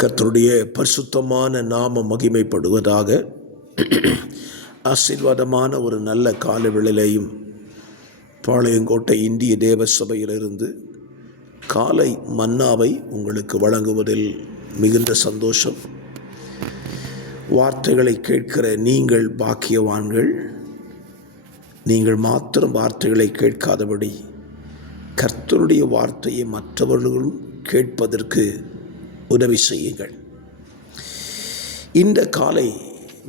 கர்த்தருடைய பரிசுத்தமான நாம மகிமைப்படுவதாக. ஆசீர்வாதமான ஒரு நல்ல கால வேளையிலேயும் பாளையங்கோட்டை இந்திய தேவ சபையிலிருந்து காலை மன்னாவை உங்களுக்கு வழங்குவதில் மிகுந்த சந்தோஷம். வார்த்தைகளை கேட்கிற நீங்கள் பாக்கியவான்கள். நீங்கள் மாத்திரம் வார்த்தைகளை கேட்காதபடி கர்த்தருடைய வார்த்தையை மற்றவர்களும் கேட்பதற்கு உதவி செய்யுங்கள். இந்த காலை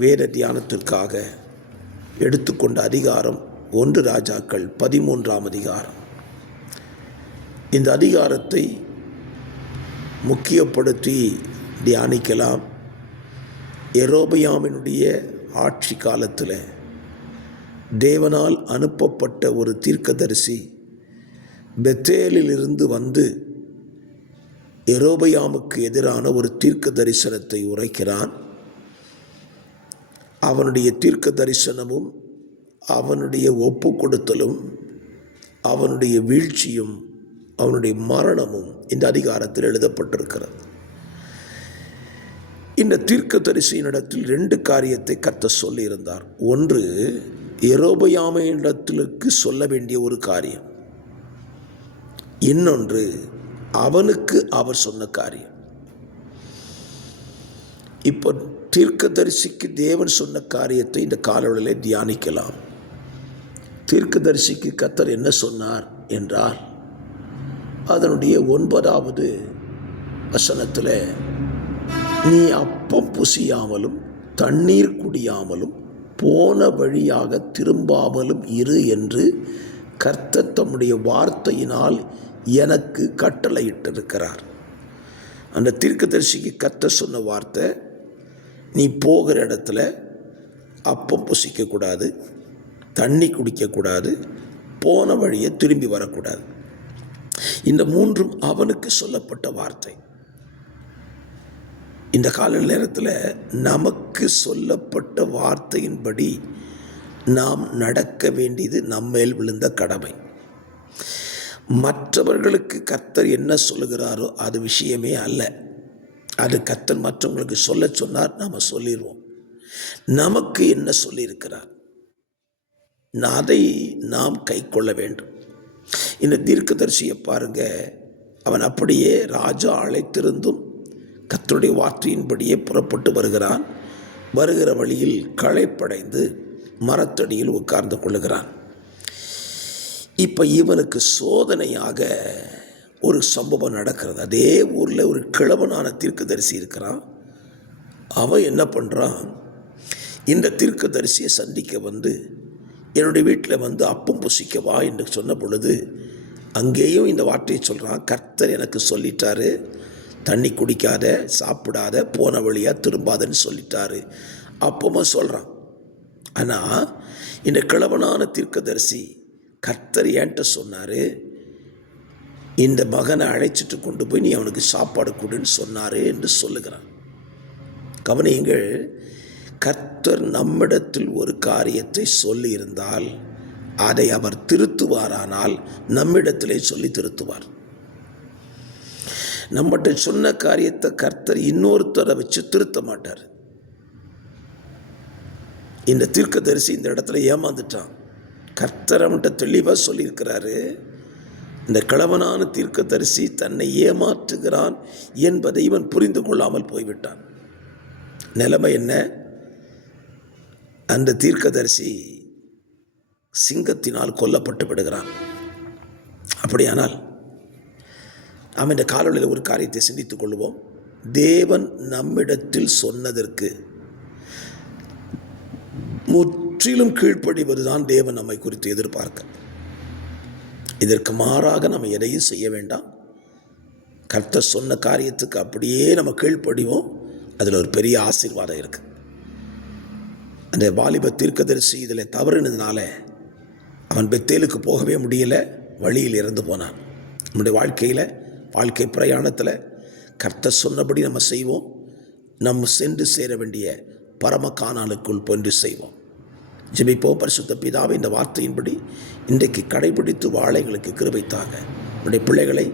வேத தியானத்திற்காக எடுத்துக்கொண்ட அதிகாரம் 1 ராஜாக்கள் 13ஆம் அதிகாரம். இந்த அதிகாரத்தை முக்கியப்படுத்தி தியானிக்கலாம். யெரொபெயாமினுடைய ஆட்சி காலத்தில் தேவனால் அனுப்பப்பட்ட ஒரு தீர்க்கதரிசி பெத்தேலிலிருந்து வந்து யெரொபெயாமுக்கு எதிரான ஒரு தீர்க்க தரிசனத்தை உரைக்கிறான். அவனுடைய தீர்க்க தரிசனமும் அவனுடைய ஒப்பு கொடுத்தலும் அவனுடைய வீழ்ச்சியும் அவனுடைய மரணமும் இந்த அதிகாரத்தில் எழுதப்பட்டிருக்கிறது. இந்த தீர்க்க தரிசியினிடத்தில் 2 காரியத்தை கர்த்தர் சொல்லியிருந்தார். ஒன்று, யெரொபெயாமினிடத்திற்கு சொல்ல வேண்டிய ஒரு காரியம். இன்னொன்று, அவனுக்கு அவர் சொன்ன காரியம். இப்போ தீர்க்கதரிசிக்கு தேவன் சொன்ன காரியத்தை இந்த காலவெளியிலே தியானிக்கலாம். தீர்க்கதரிசிக்கு கர்த்தர் என்ன சொன்னார் என்றால், அதனுடைய 9வது வசனத்தில், நீ அப்பம் புசியாமலும் தண்ணீர் குடியாமலும் போன வழியாக திரும்பாமலும் இரு என்று கர்த்தர் தம்முடைய வார்த்தையினால் எனக்கு கட்டளையிட்டிருக்கிறார். அந்த தீர்க்கதரிசிக்கு கர்த்தர் சொன்ன வார்த்தை, நீ போகிற இடத்துல அப்பம் புசிக்கக்கூடாது, தண்ணி குடிக்கக்கூடாது, போன வழியை திரும்பி வரக்கூடாது. இந்த 3ம் அவனுக்கு சொல்லப்பட்ட வார்த்தை. இந்த கால நேரத்தில் நமக்கு சொல்லப்பட்ட வார்த்தையின்படி நாம் நடக்க வேண்டியது நம்மேல் விழுந்த கடமை. மற்றவர்களுக்கு கர்த்தர் என்ன சொல்லுகிறாரோ அது விஷயமே அல்ல. அது கர்த்தர் மற்றவங்களுக்கு சொல்ல சொன்னார், நாம் சொல்லிடுவோம். நமக்கு என்ன சொல்லியிருக்கிறார் அதை நாம் கை கொள்ள வேண்டும். இந்த தீர்க்கதரிசியை பாருங்க, அவன் அப்படியே ராஜா அழைத்திருந்தும் கர்த்தருடைய வார்த்தையின்படியே புறப்பட்டு வருகிறான். வருகிற வழியில் களைப்படைந்து மரத்தடியில் உட்கார்ந்து கொள்ளுகிறான். இப்போ இவனுக்கு சோதனையாக ஒரு சம்பவம் நடக்கிறது. அதே ஊரில் ஒரு கிழவனான தீர்க்கதரிசி இருக்கிறான். அவன் என்ன பண்ணுறான், இந்த தீர்க்கதரிசியை சந்திக்க வந்து என்னுடைய வீட்டில் வந்து அப்பம் புசிக்க வா என்று சொன்ன பொழுது அங்கேயும் இந்த வார்த்தையை சொல்கிறான், கர்த்தர் எனக்கு சொல்லிட்டாரு, தண்ணி குடிக்காத, சாப்பிடாத, போன வழியாக திரும்பாதன்னு சொல்லிட்டாரு. அப்பமும் சொல்கிறான். ஆனால் இந்த கிழவனான தீர்க்கதரிசி, கர்த்தர் என்கிட்ட சொன்னார், இந்த மகனை அழைச்சிட்டு கொண்டு போய் நீ அவனுக்கு சாப்பாடு கொடுன்னு சொன்னார் என்று சொல்லுகிறான். கவனியுங்கள், கர்த்தர் நம்மிடத்தில் ஒரு காரியத்தை சொல்லியிருந்தால் அதை அவர் திருத்துவாரானால் நம்மிடத்திலே சொல்லி திருத்துவார். நம்மகிட்ட சொன்ன காரியத்தை கர்த்தர் இன்னொருத்தரை வச்சு திருத்த மாட்டார். இந்த தீர்க்கதரிசி இந்த இடத்துல ஏமாந்துட்டான். கர்த்தர் அவன்கிட்ட தெளிவாக சொல்லியிருக்கிறாரு, இந்த கிழவனான தீர்க்கதரிசி தன்னை ஏமாற்றுகிறான் என்பதை இவன் புரிந்து கொள்ளாமல் போய்விட்டான். நிலைமை என்ன? அந்த தீர்க்கதரிசி சிங்கத்தினால் கொல்லப்பட்டு விடுகிறான். அப்படியானால் நாம் இந்த காலவெளியில் ஒரு காரியத்தை சிந்தித்துக் கொள்வோம். தேவன் நம்மிடத்தில் சொன்னதற்கு முற்றிலும் கீழ்ப்படிவதுதான் தேவன் நம்மை குறித்து எதிர்பார்க்க. இதற்கு மாறாக நம்ம எதையும் செய்ய வேண்டாம். கர்த்தர் சொன்ன காரியத்துக்கு அப்படியே நம்ம கீழ்ப்படிவோம். அதில் ஒரு பெரிய ஆசீர்வாதம் இருக்குது. அந்த வாலிப தீர்க்கதரிசி இதில் தவறுனதுனால அவன் பெத்தேலுக்கு போகவே முடியலை, வழியில் இறந்து போனான். நம்முடைய வாழ்க்கை பிரயாணத்தில் கர்த்தர் சொன்னபடி நம்ம செய்வோம். நம்ம சென்று சேர வேண்டிய பரம கானானுக்குள் போன்று செய்வோம். ஜெபிப்போம். பரிசுத்த பிதாவே, இந்த வார்த்தையின்படி இன்றைக்கு கடைபிடித்து வாழ எங்களுக்கு கிருபை தாங்க. நம்முடைய பிள்ளைகளை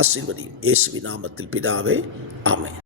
ஆசீர்வதியும். இயேசுவின் நாமத்தில் பிதாவே, ஆமென்.